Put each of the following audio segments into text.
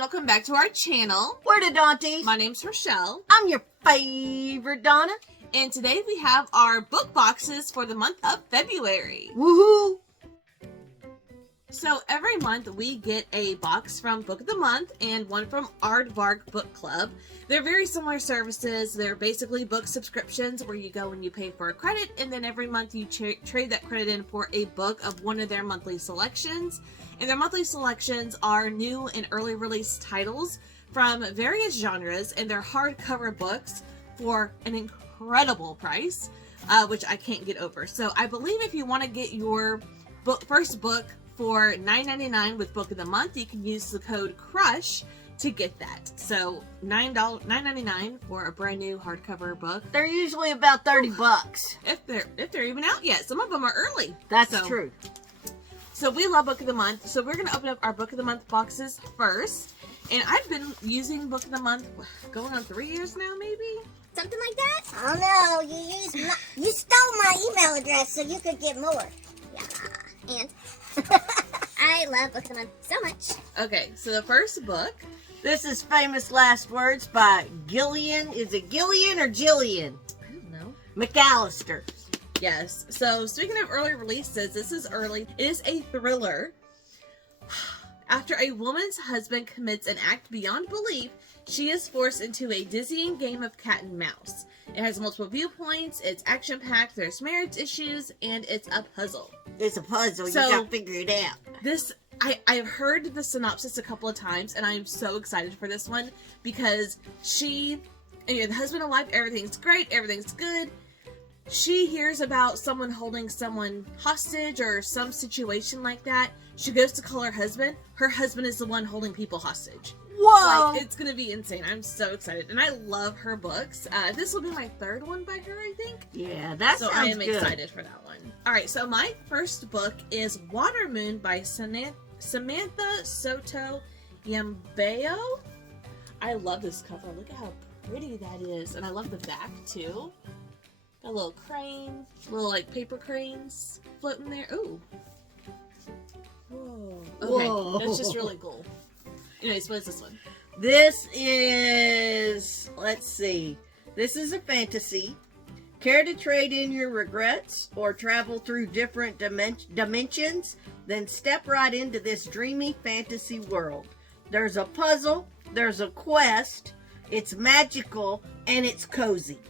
welcome back to our channel. We're the Dawnties. My name's Rochelle. I'm your favorite Donna. And today we have our book boxes for the month of February. Woohoo! So every month we get a box from Book of the Month and one from Aardvark Book Club. They're very similar services. They're basically book subscriptions where you go and you pay for a credit, and then every month you trade that credit in for a book of one of their monthly selections. And their monthly selections are new and early release titles from various genres, and they're hardcover books for an incredible price, which I can't get over. So I believe if you want to get your first book for $9.99 with Book of the Month, you can use the code CRUSH to get that. So $9.99 for a brand new hardcover book. They're usually about 30 bucks. If they're even out yet. Some of them are early. That's true. So we love Book of the Month. So we're going to open up our Book of the Month boxes first. And I've been using Book of the Month going on 3 years now, maybe? Something like that? Oh no, you stole my email address so you could get more. Yeah, and I love Book of the Month so much. Okay, so the first book. This is Famous Last Words by Gillian. Is it Gillian or Jillian? I don't know. McAllister. Yes. So speaking of early releases, this is early. It is a thriller. After a woman's husband commits an act beyond belief, she is forced into a dizzying game of cat and mouse. It has multiple viewpoints, it's action-packed, there's marriage issues, and it's a puzzle. It's a puzzle. So, you gotta figure it out. I've heard the synopsis a couple of times, and I'm so excited for this one because the husband and wife, everything's great, everything's good. She hears about someone holding someone hostage or some situation like that. She goes to call her husband. Her husband is the one holding people hostage. Whoa! Like, it's gonna be insane. I'm so excited, and I love her books. This will be my third one by her, I think. Yeah, that sounds good. So I am excited for that one. All right, so my first book is Water Moon by Samantha Soto Yambeo. I love this cover. Look at how pretty that is, and I love the back too. Got a little crane, little like paper cranes floating there. Ooh. Whoa. Okay, Whoa. that's just really cool. Anyways, what is this one? This is, let's see. This is a fantasy. Care to trade in your regrets or travel through different dimensions? Then step right into this dreamy fantasy world. There's a puzzle, there's a quest, it's magical, and it's cozy.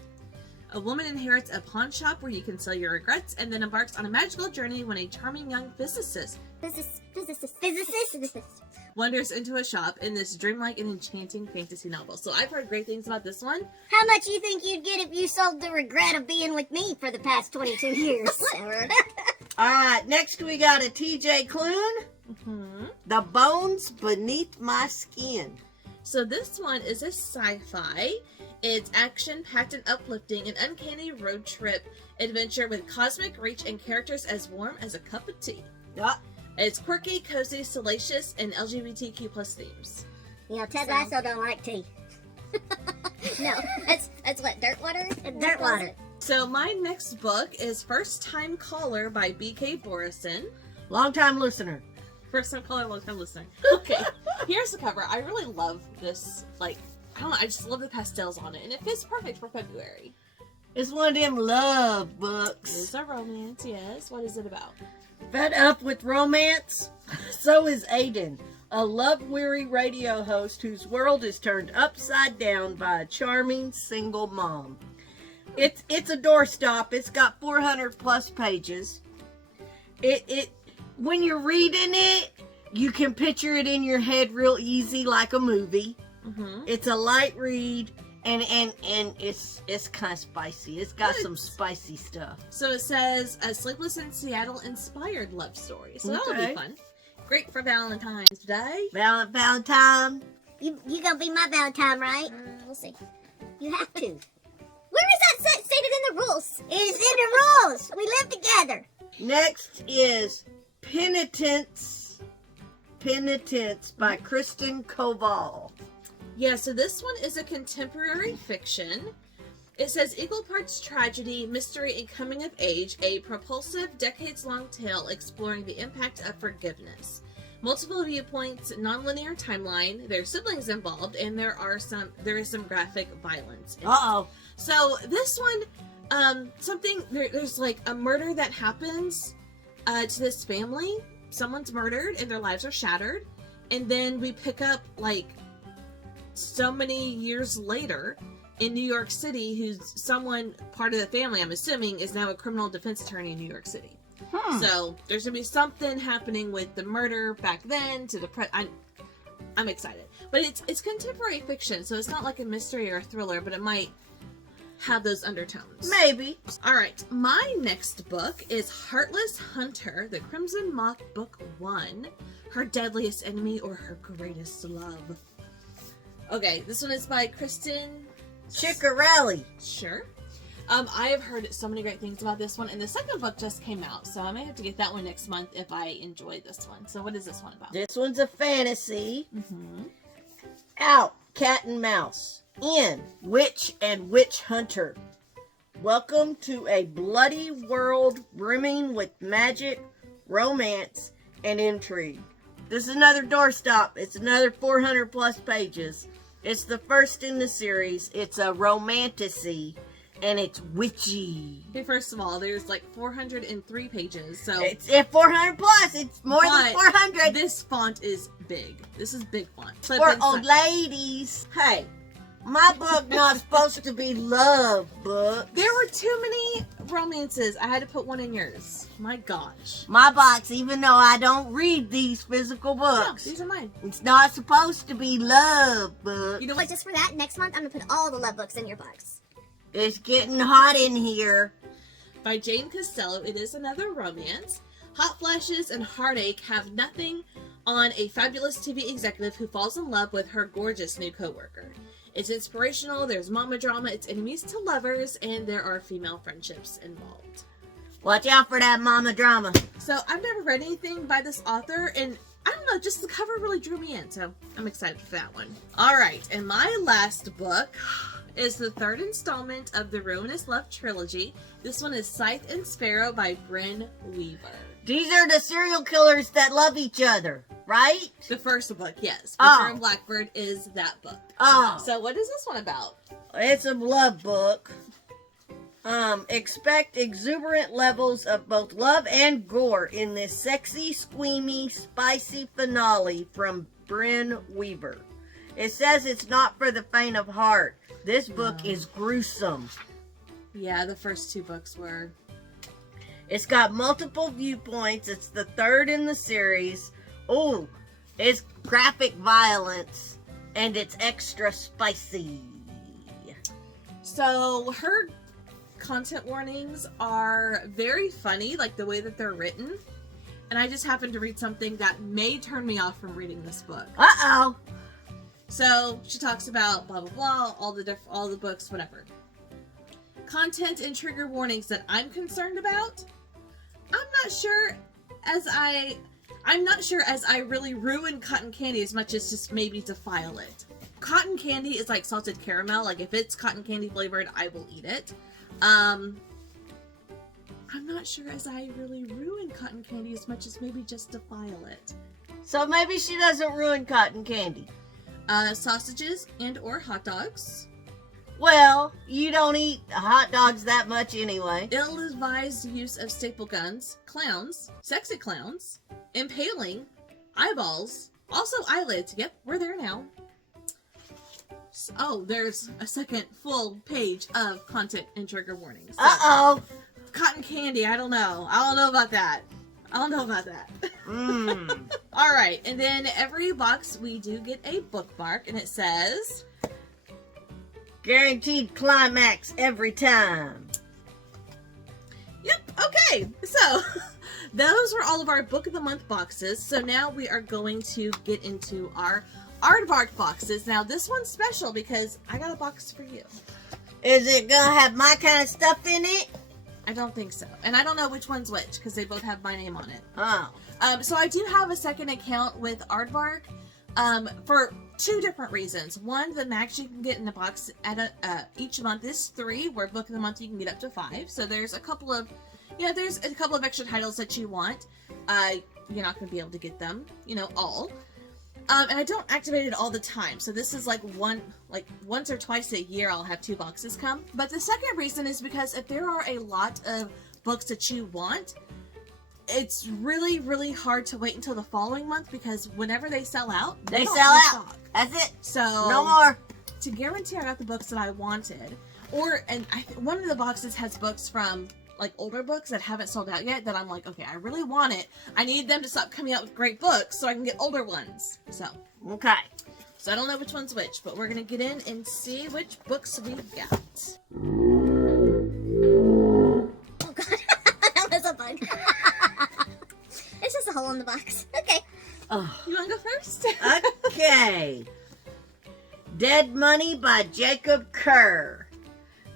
A woman inherits a pawn shop where you can sell your regrets and then embarks on a magical journey when a charming young physicist wanders into a shop in this dreamlike and enchanting fantasy novel. So I've heard great things about this one. How much you think you'd get if you sold the regret of being with me for the past 22 years? Alright, next we got a TJ Klune. Mm-hmm. The Bones Beneath My Skin. So this one is a sci-fi. It's action-packed and uplifting, an uncanny road trip adventure with cosmic reach and characters as warm as a cup of tea. Yeah. It's quirky, cozy, salacious, and LGBTQ plus themes. You know, Ted Lasso don't like tea. No, that's what, dirt water? Dirt water. So my next book is First Time Caller by B.K. Borison. Long-time listener. First time caller, long time listener. Okay, here's the cover. I really love this, like, I don't know, I just love the pastels on it, and it fits perfect for February. It's one of them love books. It's a romance, yes. What is it about? Fed up with romance? So is Aiden, a love-weary radio host whose world is turned upside down by a charming single mom. It's a doorstop. It's got 400 plus pages. When you're reading it, you can picture it in your head real easy like a movie. Mm-hmm. It's a light read, and it's kind of spicy. It's got some spicy stuff. So it says a Sleepless in Seattle inspired love story. So that'll be fun. Great for Valentine's Day. Valentine. You gonna be my Valentine, right? We'll see. You have to. Where is that stated in the rules? It is in the rules. We live together. Next is Penitence by Kristen Koval. Yeah, so this one is a contemporary fiction. It says equal parts tragedy, mystery, and coming of age, a propulsive, decades-long tale exploring the impact of forgiveness. multiple viewpoints, non-linear timeline. There are siblings involved, and there is some graphic violence. Uh-oh. So this one, there's like a murder that happens to this family. Someone's murdered, and their lives are shattered. And then we pick up like so many years later in New York City, who's someone part of the family, I'm assuming, is now a criminal defense attorney in New York City. So there's gonna be something happening with the murder back then to the I'm excited, but it's contemporary fiction, so it's not like a mystery or a thriller, but it might have those undertones. Maybe. All right, my next book is Heartless Hunter: The Crimson Moth, Book 1. Her deadliest enemy or her greatest love. Okay, this one is by Kristen Ciccarelli. Sure. I have heard so many great things about this one, and the second book just came out, so I may have to get that one next month if I enjoy this one. So what is this one about? This one's a fantasy. Mm-hmm. Out, cat and mouse. In, witch and witch hunter. Welcome to a bloody world brimming with magic, romance, and intrigue. This is another doorstop. It's another 400 plus pages. It's the first in the series. It's a romantasy. And it's witchy. Okay, first of all, there's like 403 pages, so... It's 400 plus! It's more than 400! This font is big. This is big font. For old ladies. Hey, my book not supposed to be love book. There were too many romances. I had to put one in yours. My gosh. My box, even though I don't read these physical books. No, these are mine. It's not supposed to be love book. You know But just for that, next month I'm gonna put all the love books in your box. It's getting hot in here. By Jane Costello, it is another romance. Hot flashes and heartache have nothing on a fabulous TV executive who falls in love with her gorgeous new coworker. It's inspirational, there's mama drama, it's enemies to lovers, and there are female friendships involved. Watch out for that mama drama. So I've never read anything by this author, and I don't know, just the cover really drew me in, so I'm excited for that one. All right, and my last book is the third installment of the Ruinous Love trilogy. This one is Scythe and Sparrow by Bryn Weaver. These are the serial killers that love each other, right? The first book, yes. Oh. Booker and Blackbird is that book. Oh. So what is this one about? It's a love book. Expect exuberant levels of both love and gore in this sexy, squeamy, spicy finale from Bryn Weaver. It says it's not for the faint of heart. This book is gruesome. Yeah, the first two books were. It's got multiple viewpoints. It's the third in the series. Oh, it's graphic violence. And it's extra spicy. So her content warnings are very funny, like the way that they're written. And I just happened to read something that may turn me off from reading this book. Uh-oh. So she talks about blah blah blah, all the books, whatever. Content and trigger warnings that I'm concerned about. I'm not sure as I really ruin cotton candy as much as just maybe defile it. Cotton candy is like salted caramel. Like if it's cotton candy flavored, I will eat it. I'm not sure as I really ruin cotton candy as much as maybe just defile it. So maybe she doesn't ruin cotton candy. Sausages and or hot dogs. Well, you don't eat hot dogs that much anyway. Ill-advised use of staple guns, clowns, sexy clowns, impaling, eyeballs, also eyelids. Yep, we're there now. Oh, there's a second full page of content and trigger warnings. So, Uh-oh. cotton candy, I don't know. I don't know about that. All right, and then every box we do get a bookmark, and it says... Guaranteed climax every time. Yep, okay. So, those were all of our Book of the Month boxes. So now we are going to get into our Aardvark boxes. Now, this one's special because I got a box for you. Is it gonna have my kind of stuff in it? I don't think so. And I don't know which one's which because they both have my name on it. Oh. So I do have a second account with Aardvark for two different reasons. One, the max you can get in the box at each month is 3, where Book of the Month you can get up to 5. So there's a couple of, extra titles that you want. you're not going to be able to get them, you know, all. And I don't activate it all the time. So this is like once or twice a year I'll have 2 boxes come. But the second reason is because if there are a lot of books that you want, it's really, really hard to wait until the following month because whenever they sell out, They don't sell out. restock. That's it. So No more. to guarantee I got the books that I wanted, one of the boxes has books from like older books that haven't sold out yet that I'm like, okay, I really want it. I need them to stop coming out with great books so I can get older ones. So Okay. so I don't know which one's which, but we're gonna get in and see which books we got. Oh god, that was a bug. It's just a hole in the box. Okay. Oh. You wanna go first? Okay. Dead Money by Jacob Kerr.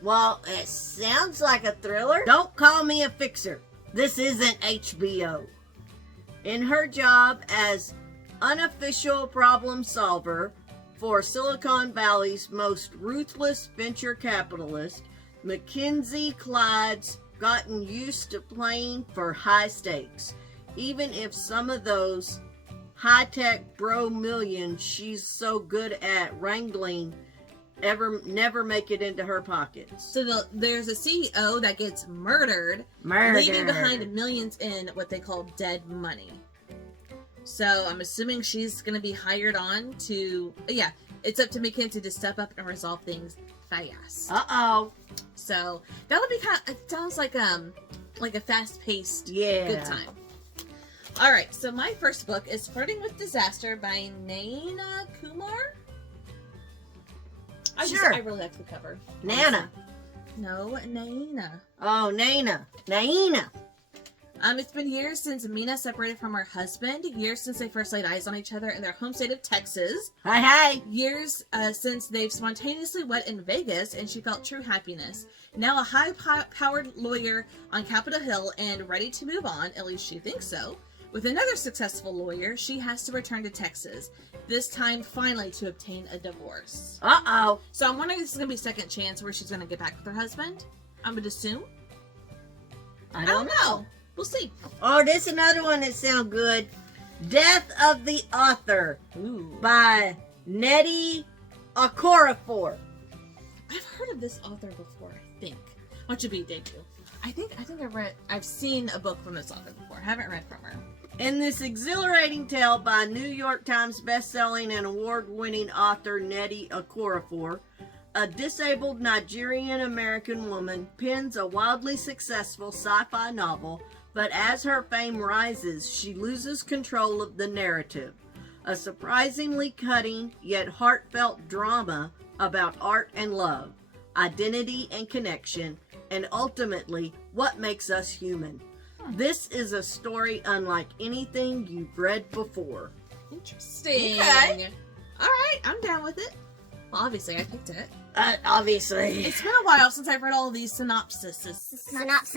Well, it sounds like a thriller. Don't call me a fixer. This isn't HBO. In her job as unofficial problem solver for Silicon Valley's most ruthless venture capitalist, Mackenzie Clyde's gotten used to playing for high stakes, even if some of those high-tech bro millions she's so good at wrangling never make it into her pockets. So there's a CEO that gets murdered, leaving behind millions in what they call dead money. So I'm assuming she's going to be hired on to, yeah, it's up to Mackenzie to step up and resolve things fast. Uh-oh. So that would be it sounds like a fast-paced good time. All right, so my first book is Flirting with Disaster by Naina Kumar. I really like the cover. Nana. No, Naina. Oh, Naina. It's been years since Mina separated from her husband, years since they first laid eyes on each other in their home state of Texas. Hi. Years since they've spontaneously wed in Vegas and she felt true happiness. Now a high-powered lawyer on Capitol Hill and ready to move on, at least she thinks so. With another successful lawyer, she has to return to Texas, this time finally to obtain a divorce. Uh-oh. So I'm wondering if this is going to be second chance where she's going to get back with her husband. I would assume. I don't know. We'll see. Oh, this is another one that sounds good. Death of the Author. Ooh. By Nettie Okorafor. I've heard of this author before, I think. What should be debut? I think I've seen a book from this author before. I haven't read from her. In this exhilarating tale by New York Times bestselling and award-winning author Nettie Okorafor, a disabled Nigerian-American woman pens a wildly successful sci-fi novel, but as her fame rises, she loses control of the narrative. A surprisingly cutting yet heartfelt drama about art and love, identity and connection, and ultimately, what makes us human. This is a story unlike anything you've read before. Interesting. Okay. All right, I'm down with it. Well, obviously, I picked it. Obviously. It's been a while since I've read all these synopses. Synopsis.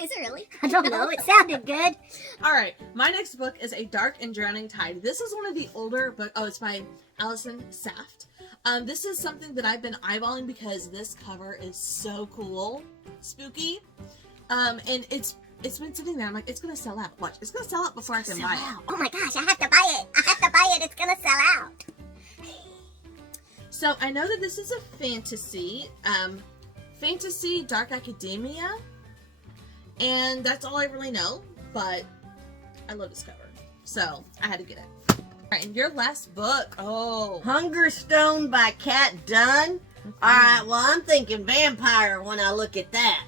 Is it really? I don't know. It sounded good. All right, my next book is A Dark and Drowning Tide. This is one of the older books. Oh, it's by Allison Saft. This is something that I've been eyeballing because this cover is so cool, spooky, and it's been sitting there. I'm like, it's gonna sell out. Watch, it's gonna sell out before I can buy it. Oh my gosh, I have to buy it. It's gonna sell out. So I know that this is a fantasy, dark academia, and that's all I really know. But I love this cover, so I had to get it. All right, and your last book. Oh, Hungerstone by Kat Dunn. All right, well, I'm thinking vampire when I look at that.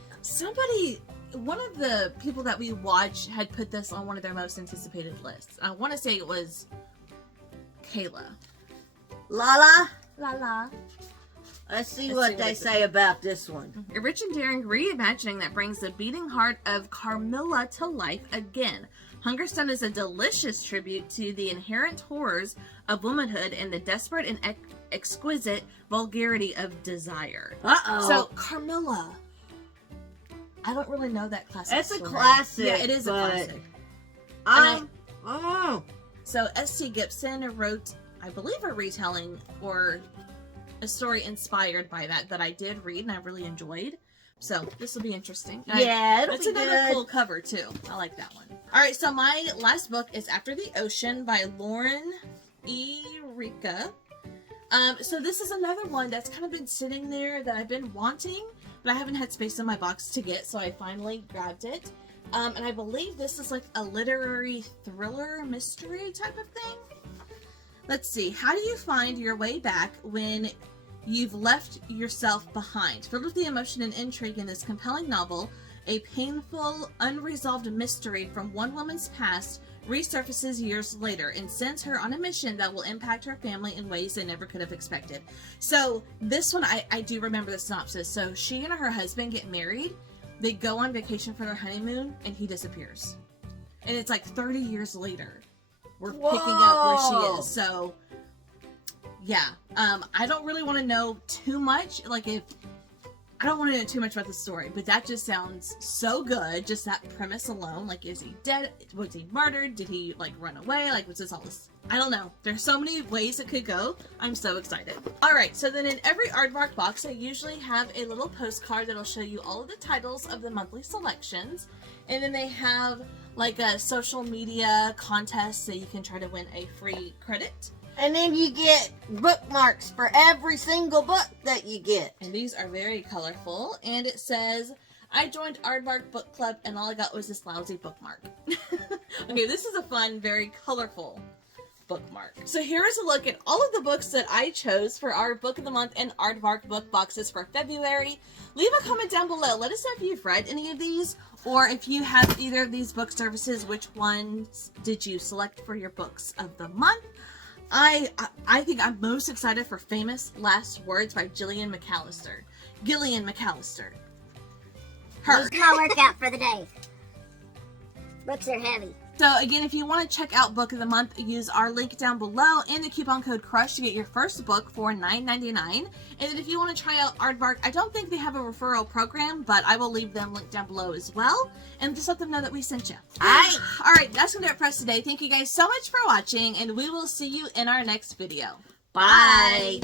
One of the people that we watch had put this on one of their most anticipated lists. I want to say it was Kayla. Lala. La. Let's see what they say about this one. A rich and daring reimagining that brings the beating heart of Carmilla to life again. Hungerstone is a delicious tribute to the inherent horrors of womanhood and the desperate and exquisite vulgarity of desire. Uh-oh. So, Carmilla. I don't really know that classic It's a story. classic. Yeah, it is a classic. Oh. So, S.T. Gibson wrote, I believe, a retelling or a story inspired by that I did read and I really enjoyed. So, this will be interesting. Yeah, it'll It's be another good. cool cover, too. I like that one. All right, so my last book is After the Ocean by Lauren E. Rika. So this is another one that's kind of been sitting there that I've been wanting, but I haven't had space in my box to get, so I finally grabbed it. And I believe this is like a literary thriller mystery type of thing. Let's see. How do you find your way back when you've left yourself behind? Filled with the emotion and intrigue in this compelling novel, a painful, unresolved mystery from one woman's past resurfaces years later and sends her on a mission that will impact her family in ways they never could have expected. So this one, I do remember the synopsis. So she and her husband get married. They go on vacation for their honeymoon, and he disappears. And it's like 30 years later. We're picking up where she is. So, yeah. I don't really want to know too much. I don't want to know too much about the story, but that just sounds so good. Just that premise alone. Like, is he dead? Was he murdered? Did he, run away? Was this all this? I don't know. There's so many ways it could go. I'm so excited. All right, so then in every Aardvark box, I usually have a little postcard that'll show you all of the titles of the monthly selections. And then they have, a social media contest so you can try to win a free credit. And then you get bookmarks for every single book that you get. And these are very colorful. And it says, I joined Aardvark Book Club and all I got was this lousy bookmark. Okay, this is a fun, very colorful bookmark. So here is a look at all of the books that I chose for our Book of the Month and Aardvark book boxes for February. Leave a comment down below. Let us know if you've read any of these, or if you have either of these book services, which ones did you select for your books of the month? I think I'm most excited for Famous Last Words by Gillian McAllister. Her. It's my workout for the day. Books are heavy. So again, if you want to check out Book of the Month, use our link down below and the coupon code CRUSH to get your first book for $9.99. And then if you want to try out Aardvark, I don't think they have a referral program, but I will leave them linked down below as well. And just let them know that we sent you. All right, that's going to do it for us today. Thank you guys so much for watching, and we will see you in our next video. Bye.